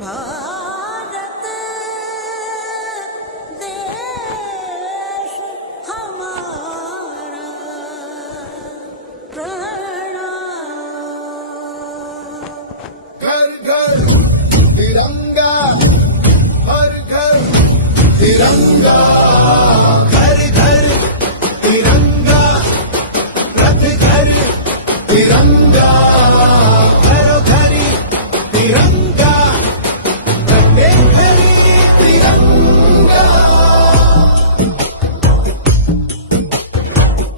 भारत देश हमारा प्रणाम। घर घर तिरंगा, हर घर तिरंगा, घर घर तिरंगा, रथ घर तिरंगा, घरों घरी तिरंगा, रंगे घरी तिरंगा।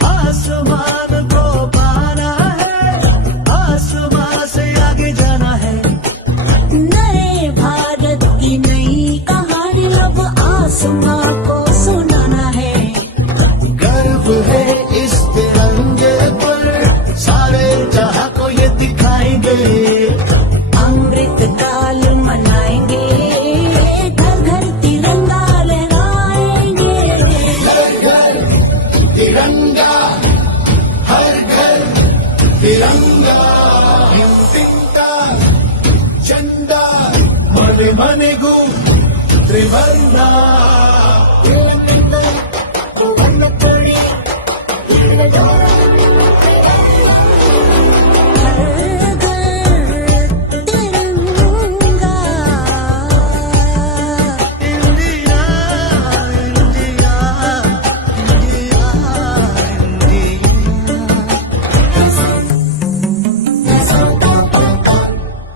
आसमान को पाना है, आसमान से आगे जाना है। नए भारत की नई कहानी अब आसमान को सुनाना है। गर्व है इस तिरंगे पर, सारे जहां को ये दिखाएंगे। अमृत काल मनाएंगे, घर घर तिरंगा लहराएंगे। घर घर तिरंगा, हर घर तिरंगा, हिंदुता झंडा मन मन गु त्रिवर्णा।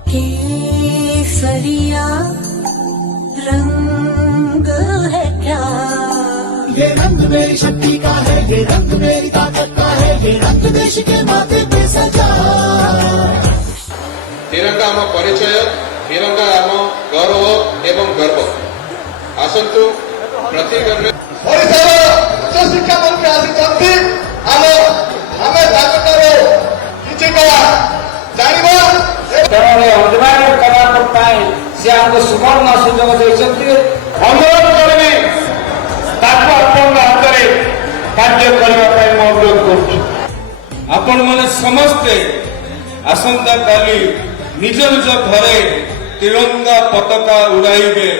केसरिया रंग है क्या? ये रंग मेरी शक्ति का है, ये रंग मेरी ताकत का है, ये रंग देश के माथे पे सजा। तिरंगा आम परिचय, तिरंगा आम गौरव एवं गर्व। आसतु प्रतिगर्भ उच्च शिक्षा मंत्री आसी आम ताकतर किसी जानवा तेणु अनिवार्य करने से आमको सुवर्ण सुजोग देते। अनुरोध करें अपन हाथ में कार्य करने अनुरोध कर समस्ते आसंता काली निज निज घरे तिरंगा पताका उड़ाइबे।